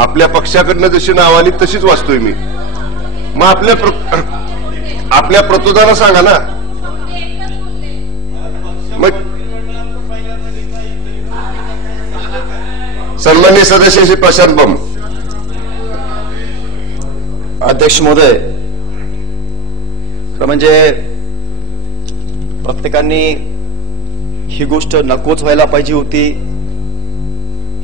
आपल्या पक्षाकडनं जशी नाव आली तशीच वाचतोय मी. मग आपल्या प्रतोदाला सांगा ना. मग सन्माननीय सदस्य श्री प्रशांत बम. अध्यक्ष महोदय, म्हणजे प्रत्येकाने ही गोष्ट नकोच व्हायला पाहिजे होती.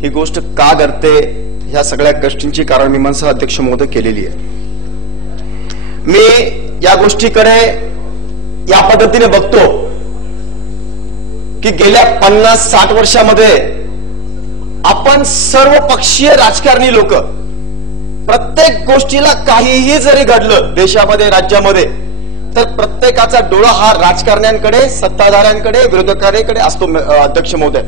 ही गोष्ट का घडते ह्या सगळ्या गोष्टींची कारण मीमांसा अध्यक्ष महोदय केलेली आहे. मी या गोष्टीकडे या पद्धतीने बघतो की गेल्या 50-60 वर्षामध्ये आपण सर्व पक्षीय राजकारणी लोक प्रत्येक गोष्टीला काहीही जरी घडलं देशामध्ये राज्यामध्ये तर प्रत्येकाचा डोळा हा राजकारण्यांकडे, सत्ताधाऱ्यांकडे, विरोधकांकडे असतो. अध्यक्ष महोदय,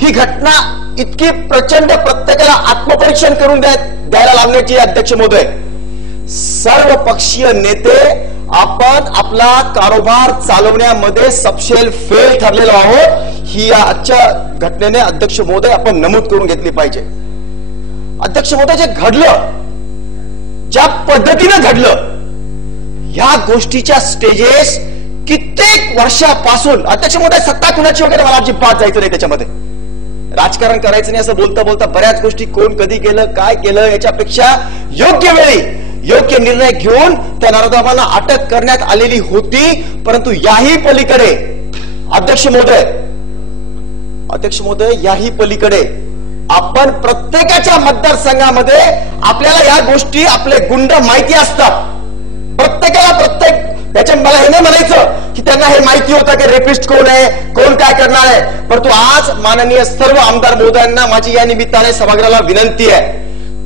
ही घटना इतकी प्रचंड प्रत्येकाला आत्मपरीक्षण करून द्यायला लावण्याची. अध्यक्ष महोदय, सर्व पक्षीय नेते आपण आपला कारोबार चालवण्यामध्ये सपशेल फेल ठरलेलो आहोत. ही या आजच्या घटनेने अध्यक्ष महोदय आपण नमूद करून घेतली पाहिजे. अध्यक्ष महोदय, जे घडलं, ज्या पद्धतीने घडलं, या गोष्टीच्या स्टेजेस कित्येक वर्षापासून. अध्यक्ष महोदय, सत्ता कुणाची वगैरे मला अजिबात जायचं नाही, त्याच्यामध्ये राजकारण करायचं नाही असं बोलता बोलता बऱ्याच गोष्टी कोण कधी केलं, काय केलं, याच्यापेक्षा योग्य वेळी योग्य निर्णय घेऊन त्या नराधमांना अटक करण्यात आलेली होती. परंतु याही पलीकडे अध्यक्ष महोदय, याही पलीकडे आपण प्रत्येकाच्या मतदारसंघामध्ये आपल्याला या गोष्टी, आपले गुंड माहिती असतात. प्रत्येकाला प्रत्येक त्याच्या मला हे नाही म्हणायचं की त्यांना हे माहिती होतं की रेपिस्ट कोण आहे, कोण काय करणार आहे. परंतु आज माननीय सर्व आमदार महोदयांना माझी या निमित्ताने सभागृहाला विनंती आहे,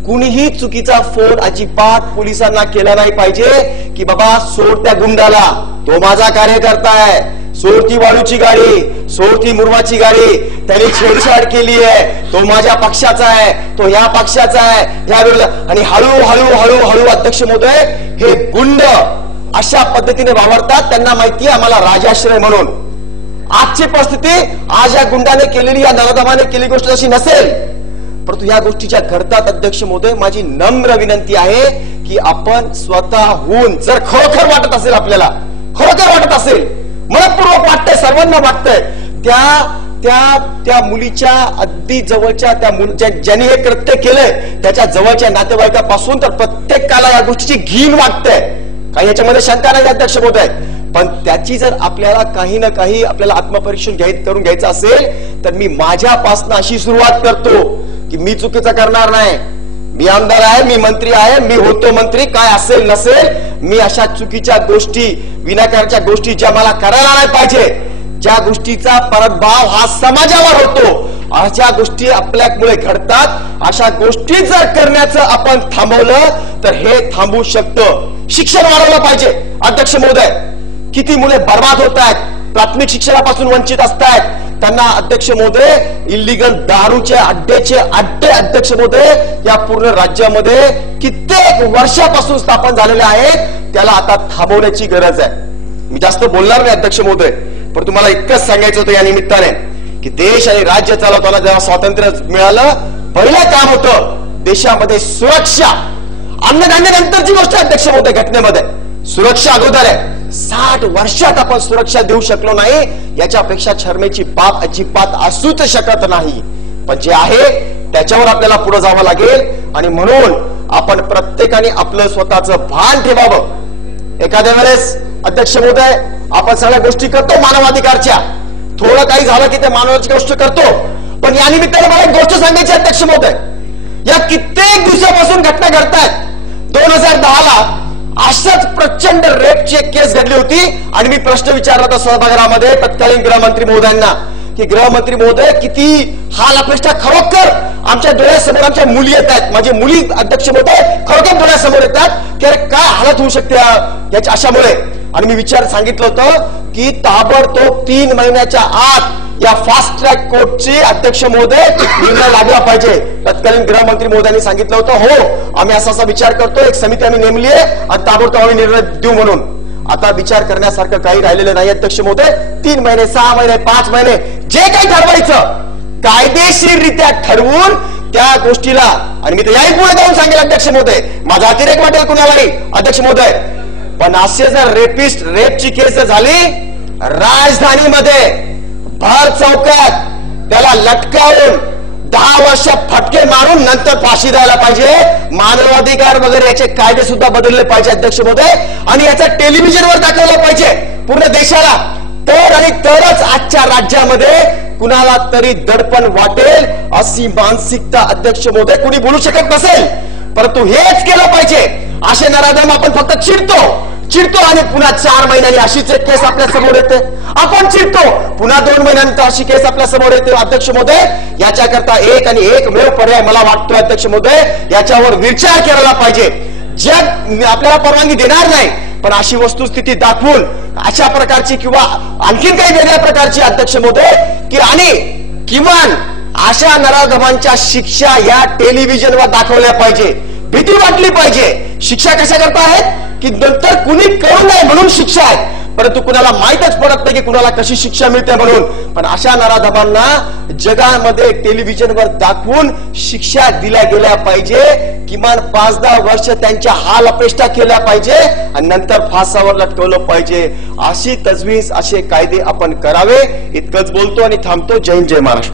कुणीही चुकीचा फोन अजिबात पोलिसांना केला नाही पाहिजे की बाबा सोड त्या गुंडाला, तो माझा कार्यकर्ता आहे, सोड ती वाळूची गाडी, सोड ती मुरमाची गाडी, त्याने छेडछाड केली आहे, तो माझ्या पक्षाचा आहे, तो या पक्षाचा आहे, या विरोधात. आणि हळूहळू अध्यक्ष महोदय हे गुंड अशा पद्धतीने वावरतात. त्यांना माहिती आहे आम्हाला राजाश्रय म्हणून. आजची परिस्थिती, आज या गुंडाने केलेली, या नराधमाने केलेली गोष्ट अशी नसेल. परंतु या गोष्टीच्या घडतात. अध्यक्ष महोदय, माझी नम्र विनंती आहे की आपण स्वतःहून, जर खरोखर वाटत असेल, आपल्याला खरोखर वाटत असेल, मनपूर्वक वाटतंय, सर्वांना वाटतंय, त्या मुलीच्या अगदी जवळच्या, त्या ज्यांनी हे कृत्य केलंय त्याच्या जवळच्या नातेवाईकापासून तर प्रत्येकाला या गोष्टीची घीण वाटते. काही याच्यामध्ये शंका नाही अध्यक्ष महोदय. पण त्याची जर आपल्याला काही ना काही आपल्याला आत्मपरीक्षण करून घ्यायचं असेल तर मी माझ्यापासून अशी सुरुवात करतो की मी चुकीचं करणार नाही. मी आमदार आहे, मी मंत्री आहे, मी होतो मंत्री, काय असेल नसेल, मी अशा चुकीच्या गोष्टी, विनाकाराच्या गोष्टी ज्या मला करायला नाही पाहिजे, ज्या गोष्टीचा परतभाव हा समाजावर होतो, अशा गोष्टी आपल्यामुळे घडतात, अशा गोष्टी जर करण्याचं आपण थांबवलं तर हे थांबू शकतं. शिक्षण वाढवलं पाहिजे. अध्यक्ष महोदय, किती मुले बर्बाद होत आहेत, प्राथमिक शिक्षणापासून वंचित असतात. त्यांना अध्यक्ष महोदय इल्लीगल दारूचे अड्डे अध्यक्ष महोदय या पूर्ण राज्यामध्ये कित्येक वर्षापासून स्थापन झालेले आहेत. त्याला आता थांबवण्याची गरज आहे. मी जास्त बोलणार नाही अध्यक्ष महोदय, पण तुम्हाला इतकंच सांगायचं होतं या निमित्ताने की देश आणि राज्य चालवताना जेव्हा स्वातंत्र्य मिळालं, पहिलं काम होतं देशामध्ये सुरक्षा. अन्नधान्य नंतरची गोष्ट अध्यक्ष महोदय, घटनेमध्ये सुरक्षा अगोदर आहे. 60 वर्षात आपण सुरक्षा देऊ शकलो नाही, याच्यापेक्षा शरमेची बाब अजिबात असूच शकत नाही. पण जे आहे त्याच्यावर आपल्याला पुढे जावं लागेल. आणि म्हणून आपण प्रत्येकाने आपलं स्वतःचं भान ठेवावं. एखाद्या वेळेस अध्यक्ष महोदय आपण सगळ्या गोष्टी करतो मानवाधिकारच्या, थोडं काही झालं की ते मानवाची गोष्ट करतो. पण या निमित्ताने मला एक गोष्ट सांगायची अध्यक्ष महोदय, या कित्येक दिवसापासून घटना घडतायत. 2010ला अशाच प्रचंड रेपची एक केस घडली होती आणि मी प्रश्न विचारला होता सभागृहामध्ये तत्कालीन गृहमंत्री महोदयांना की गृहमंत्री महोदय, किती हाल अपेक्षा खरोखर आमच्या डोळ्यासमोर आमच्या मुली येत आहेत, माझी मुली अध्यक्ष महोदय खरोखर डोळ्यासमोर येतात की अरे काय हालत होऊ शकते याच्या अशामुळे. आणि मी विचार सांगितलं होतं की ताबडतोब 3 महिन्याच्या आत या फास्ट ट्रॅक कोर्टची अध्यक्ष महोदय निर्णय लागला पाहिजे. तत्कालीन गृहमंत्री महोदयांनी सांगितलं होतं हो आम्ही असा विचार करतो, एक समिती आम्ही नेमली आहे आणि ताबडतोब आम्ही निर्णय देऊ म्हणून. आता विचार करण्यासारखं काही राहिलेलं नाही अध्यक्ष महोदय. 3 महिने, 6 महिने, 5 महिने जे काही ठरवायचं कायदेशीररित्या ठरवून त्या गोष्टीला, आणि मी तर याही पुढे जाऊन सांगेल अध्यक्ष महोदय, माझा अतिरेक वाटेल कुणालाही अध्यक्ष महोदय, पण असे जर रेपची केस झाली राजधानीमध्ये भर चौकात, त्याला लटकावून 10 वर्ष फटके मारून नंतर फाशी द्यायला पाहिजे. मानवाधिकार वगैरे याचे कायदे सुद्धा बदलले पाहिजे अध्यक्ष महोदय, आणि याचा टेलिव्हिजनवर दाखवलं पाहिजे पूर्ण देशाला. तरच आजच्या राज्यामध्ये कुणाला तरी दडपण वाटेल अशी मानसिकता अध्यक्ष महोदय कुणी बोलू शकत नसेल. परंतु हेच केलं पाहिजे. असे नराधम आपण फक्त चिडतो आणि पुन्हा 4 महिन्यांनी अशीच एक केस आपल्या समोर येते. आपण चिडतो, पुन्हा 2 महिन्यानंतर अशी केस आपल्या समोर येते. अध्यक्ष महोदय, याच्याकरता एक आणि एकमेव पर्याय मला वाटतोय अध्यक्ष महोदय, याच्यावर विचार करायला पाहिजे. जग आपल्याला परवानगी देणार नाही, पण अशी वस्तुस्थिती दाखवून अशा प्रकारची किंवा आणखीन काही वेगळ्या प्रकारची अध्यक्ष महोदय की, आणि किमान अशा नराधमांच्या शिक्षा या टेलिव्हिजनवर दाखवल्या पाहिजे. भीती वाटली पाहिजे. शिक्षा कशा करता आहेत की नंतर कुणी करू नये म्हणून शिक्षा आहेत, परंतु कुणाला माहीतच पडत नाही की कुणाला कशी शिक्षा मिळते म्हणून. पण अशा नराधमांना जगामध्ये टेलिव्हिजनवर दाखवून शिक्षा दिल्या गेल्या पाहिजे. किमान 5-10 वर्ष त्यांच्या हाल अपेष्टा केल्या पाहिजे आणि नंतर फासावर लटकवलं पाहिजे. अशी तजवीज, असे कायदे आपण करावे. इतकंच बोलतो आणि थांबतो. जय हिंद, जय महाराष्ट्र.